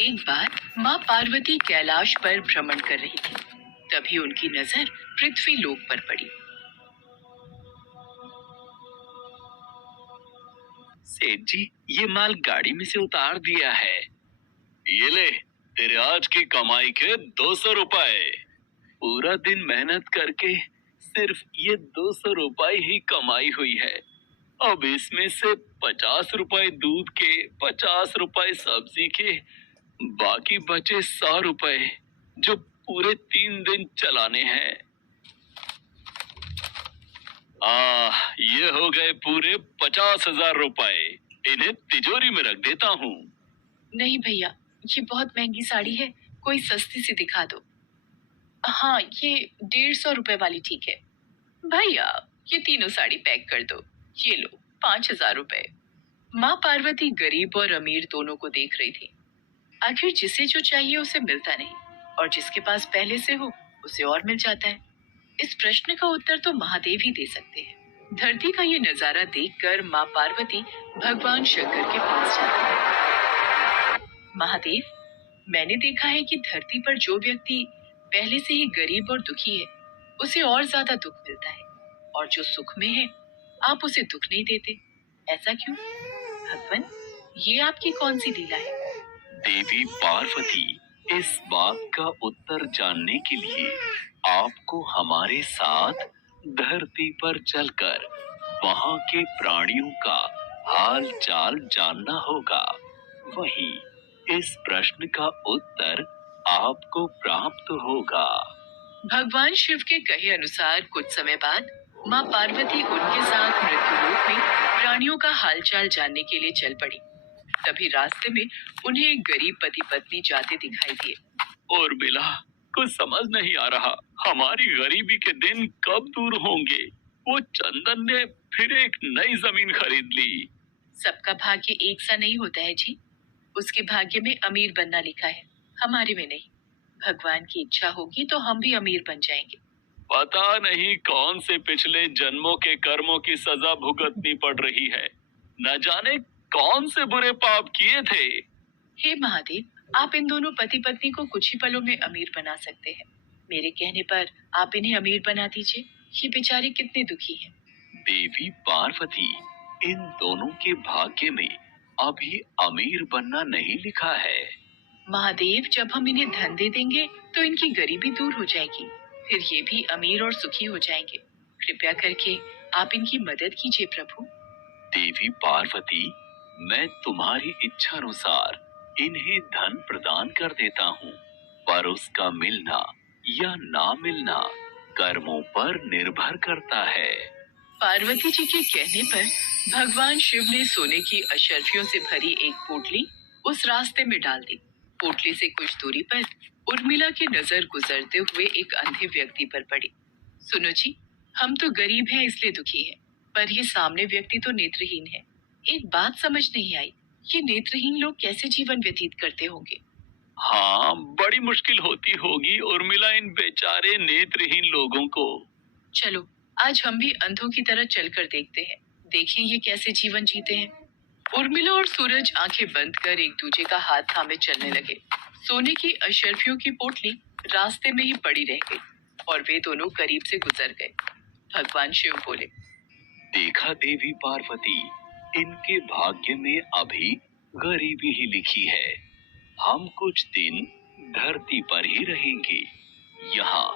एक बार माँ पार्वती कैलाश पर भ्रमण कर रही थी। तभी उनकी नजर पृथ्वी लोक पर पड़ी। सेठ जी, ये माल गाड़ी में से उतार दिया है। ये ले, तेरे आज की कमाई के 200 रुपए। पूरा दिन मेहनत करके सिर्फ ये 200 रुपए ही कमाई हुई है। अब इसमें से 50 रुपए दूध के, 50 रुपए सब्जी के, बाकी बचे 100 रुपए जो पूरे 3 दिन चलाने हैं। ये हो गए पूरे 50,000 रुपए। इन्हें तिजोरी में रख देता हूँ। नहीं भैया, ये बहुत महंगी साड़ी है, कोई सस्ती सी दिखा दो। हाँ, ये 150 रुपए वाली ठीक है। भैया, ये तीनों साड़ी पैक कर दो। ये लो 5,000 रुपए। माँ पार्वती गरीब और अमीर दोनों को देख रही थी। आखिर जिसे जो चाहिए उसे मिलता नहीं, और जिसके पास पहले से हो उसे और मिल जाता है। इस प्रश्न का उत्तर तो महादेव ही दे सकते हैं। धरती का ये नजारा देखकर माँ पार्वती भगवान शंकर के पास जाती है। महादेव, मैंने देखा है कि धरती पर जो व्यक्ति पहले से ही गरीब और दुखी है उसे और ज्यादा दुख मिलता है, और जो सुख में है आप उसे दुख नहीं देते। ऐसा क्यों? भगवान, ये आपकी कौन सी लीला है? देवी पार्वती, इस बात का उत्तर जानने के लिए आपको हमारे साथ धरती पर चलकर वहाँ के प्राणियों का हाल चाल जानना होगा। वहीं इस प्रश्न का उत्तर आपको प्राप्त होगा। भगवान शिव के कहे अनुसार कुछ समय बाद माँ पार्वती उनके साथ मृत्युलोक में प्राणियों का हालचाल जानने के लिए चल पड़ी। तभी रास्ते में उन्हें एक गरीब पति पत्नी जाते दिखाई दिए। और मिला, कुछ समझ नहीं आ रहा, हमारी गरीबी के दिन कब दूर होंगे। वो चंदन ने फिर एक नई जमीन खरीद ली। सबका भाग्य एक सा नहीं होता है जी। उसके भाग्य में अमीर बनना लिखा है, हमारे में नहीं। भगवान की इच्छा होगी तो हम भी अमीर बन जाएंगे। पता नहीं कौन से पिछले जन्मों के कर्मों की सजा भुगतनी पड़ रही है। न जाने कौन से बुरे पाप किए थे। हे महादेव, आप इन दोनों पति पत्नी को कुछ ही पलों में अमीर बना सकते हैं। मेरे कहने पर आप इन्हें अमीर बना दीजिए। ये बेचारे कितने दुखी हैं। देवी पार्वती, इन दोनों के भाग्य में अभी अमीर बनना नहीं लिखा है। महादेव, जब हम इन्हें धन दे देंगे तो इनकी गरीबी दूर हो जाएगी, फिर ये भी अमीर और सुखी हो जाएंगे। कृपया करके आप इनकी मदद कीजिए प्रभु। देवी पार्वती, मैं तुम्हारी इच्छा अनुसार इन्हें धन प्रदान कर देता हूँ, पर उसका मिलना या ना मिलना कर्मों पर निर्भर करता है। पार्वती जी के कहने पर भगवान शिव ने सोने की अशर्फियों से भरी एक पोटली उस रास्ते में डाल दी। पोटली से कुछ दूरी पर उर्मिला की नजर गुजरते हुए एक अंधे व्यक्ति पर पड़ी। सुनो जी, हम तो गरीब हैं इसलिए दुखी हैं, पर ये सामने व्यक्ति तो नेत्रहीन है। एक बात समझ नहीं आई, ये नेत्रहीन लोग कैसे जीवन व्यतीत करते होंगे? हाँ, बड़ी मुश्किल होती होगी उर्मिला इन बेचारे नेत्रहीन लोगों को। चलो, आज हम भी अंधों की तरह चलकर देखते हैं, देखें ये कैसे जीवन जीते हैं। उर्मिला और सूरज आंखें बंद कर एक दूसरे का हाथ थामे चलने लगे। सोने की अशर्फियों की पोटली रास्ते में ही पड़ी रह गई और वे दोनों करीब से गुजर गए। भगवान शिव बोले, देखा देवी पार्वती, इनके भाग्य में अभी गरीबी ही लिखी है। हम कुछ दिन धरती पर ही रहेंगे। यहाँ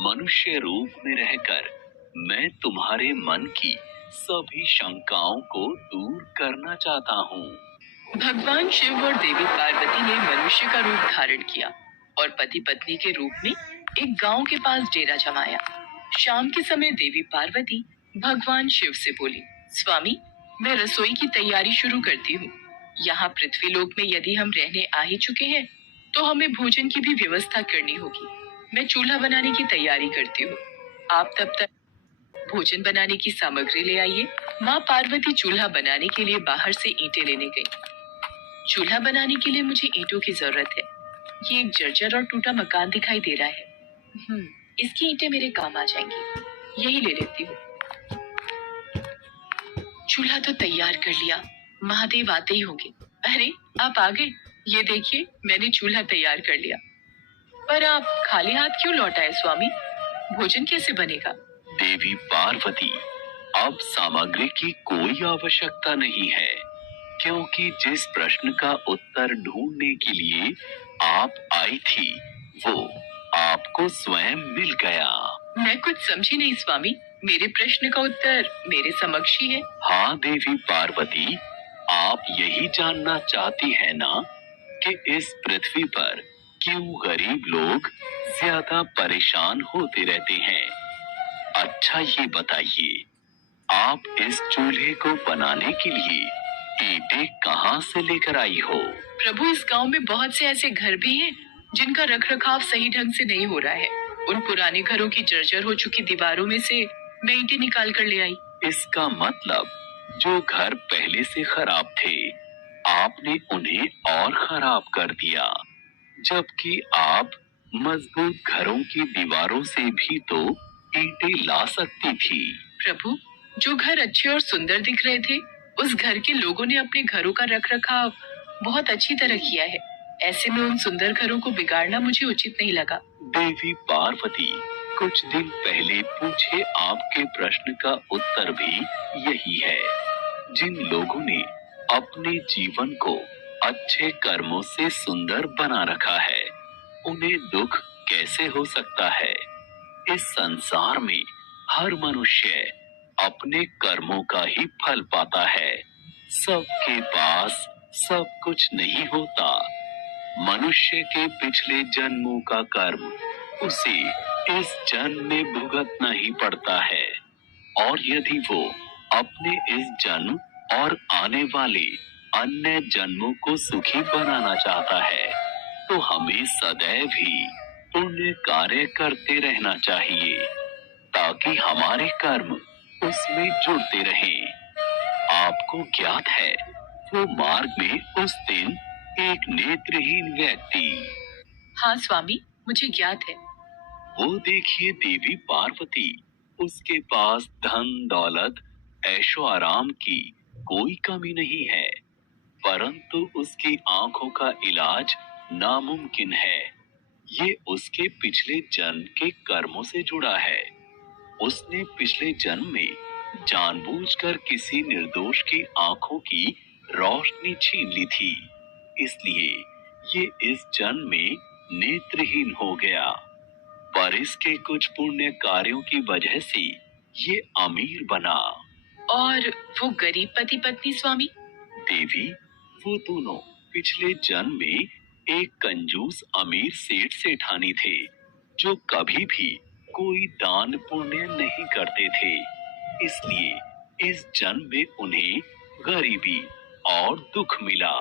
मनुष्य रूप में रहकर मैं तुम्हारे मन की सभी शंकाओं को दूर करना चाहता हूँ। भगवान शिव और देवी पार्वती ने मनुष्य का रूप धारण किया और पति पत्नी के रूप में एक गांव के पास डेरा जमाया। शाम के समय देवी पार्वती भगवान शिव से बोली, स्वामी, मैं रसोई की तैयारी शुरू करती हूँ। यहाँ पृथ्वीलोक में यदि हम रहने आ ही चुके हैं तो हमें भोजन की भी व्यवस्था करनी होगी। मैं चूल्हा बनाने की तैयारी करती हूँ, आप तब तक भोजन बनाने की सामग्री ले आइए। माँ पार्वती चूल्हा बनाने के लिए बाहर से ईंटें लेने गई। चूल्हा बनाने के लिए मुझे ईंटों की जरूरत है। ये एक जर्जर और टूटा मकान दिखाई दे रहा है। इसकी ईंटें मेरे काम आ जाएंगी, यही ले लेती हूँ। चूल्हा तो तैयार कर लिया, महादेव आते ही होंगे। अरे, आप आ गए। ये देखिए, मैंने चूल्हा तैयार कर लिया। पर आप खाली हाथ क्यों लौट आए स्वामी? भोजन कैसे बनेगा? देवी पार्वती, अब सामग्री की कोई आवश्यकता नहीं है, क्योंकि जिस प्रश्न का उत्तर ढूंढने के लिए आप आई थी, वो आपको स्वयं मिल गया। मैं कुछ समझी नहीं स्वामी। मेरे प्रश्न का उत्तर मेरे समक्ष ही है। हाँ देवी पार्वती, आप यही जानना चाहती है ना कि इस पृथ्वी पर क्यों गरीब लोग ज्यादा परेशान होते रहते हैं? अच्छा ये बताइए, आप इस चूल्हे को बनाने के लिए ईंटें कहाँ से लेकर आई हो? प्रभु, इस गांव में बहुत से ऐसे घर भी हैं जिनका रखरखाव सही ढंग से नहीं हो रहा है। उन पुराने घरों की जर्जर हो चुकी दीवारों में से मैं ईंटें निकाल कर ले आई। इसका मतलब जो घर पहले से खराब थे, आपने उन्हें और खराब कर दिया, जबकि आप मजबूत घरों की दीवारों से भी तो ईंटें ला सकती थी। प्रभु, जो घर अच्छे और सुंदर दिख रहे थे, उस घर के लोगों ने अपने घरों का रखरखाव बहुत अच्छी तरह किया है। ऐसे में उन सुंदर घरों को बिगाड़ना मुझे उचित नहीं लगा। देवी पार्वती, कुछ दिन पहले पूछे आपके प्रश्न का उत्तर भी यही है। जिन लोगों ने अपने जीवन को अच्छे कर्मों से सुंदर बना रखा है, उन्हें दुख कैसे हो सकता है? इस संसार में हर मनुष्य अपने कर्मों का ही फल पाता है। सबके पास सब कुछ नहीं होता। मनुष्य के पिछले जन्मों का कर्म उसे इस जन्म में भुगतना ही पड़ता है, और यदि वो अपने इस जन्म और आने वाले अन्य जन्मों को सुखी बनाना चाहता है, तो हमें सदैव ही पुण्य कार्य करते रहना चाहिए, ताकि हमारे कर्म उसमें जुड़ते रहें। आपको ज्ञात है, वो मार्ग में उस दिन एक नेत्रहीन व्यक्ति। हाँ स्वामी, मुझे ज्ञात है। वो देखिए देवी पार्वती, उसके पास धन दौलत ऐशो आराम की कोई कमी नहीं है, परंतु उसकी आंखों का इलाज नामुमकिन है। ये उसके पिछले जन्म के कर्मों से जुड़ा है। उसने पिछले जन्म में जानबूझकर किसी निर्दोष की आंखों की रोशनी छीन ली थी, इसलिए ये इस जन्म में नेत्रहीन हो गया। पर इसके कुछ पुण्य कार्यों की वजह से ये अमीर बना। और वो गरीब पति पत्नी स्वामी? देवी, वो दोनों पिछले जन्म में एक कंजूस अमीर सेठ सेठानी थे, जो कभी भी कोई दान पुण्य नहीं करते थे। इसलिए इस जन्म में उन्हें गरीबी और दुख मिला।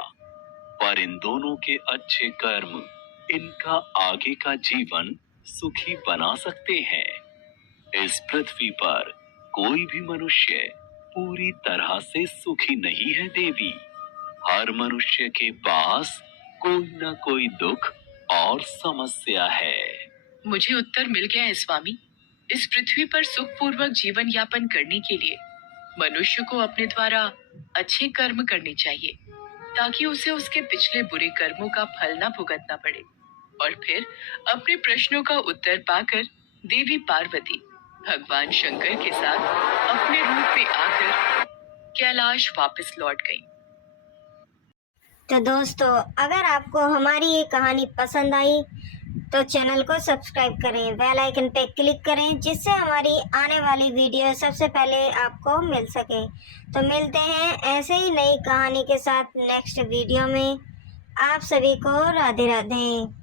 पर इन दोनों के अच्छे कर्म इनका आगे का जीवन सुखी बना सकते हैं। इस पृथ्वी पर कोई भी मनुष्य पूरी तरह से सुखी नहीं है देवी। हर मनुष्य के पास कोई न कोई दुख और समस्या है। मुझे उत्तर मिल गया है स्वामी। इस पृथ्वी पर सुखपूर्वक जीवन यापन करने के लिए मनुष्य को अपने द्वारा अच्छे कर्म करने चाहिए, ताकि उसे उसके पिछले बुरे कर्मों का फल न भुगतना पड़े, और फिर अपने प्रश्नों का उत्तर पाकर देवी पार्वती भगवान शंकर के साथ अपने रूप में आकर कैलाश वापस लौट गई। तो दोस्तों, अगर आपको हमारी ये कहानी पसंद आई तो चैनल को सब्सक्राइब करें, बेल आइकन पे क्लिक करें, जिससे हमारी आने वाली वीडियो सबसे पहले आपको मिल सके। तो मिलते हैं ऐसे ही नई कहानी के साथ नेक्स्ट वीडियो में। आप सभी को राधे राधे।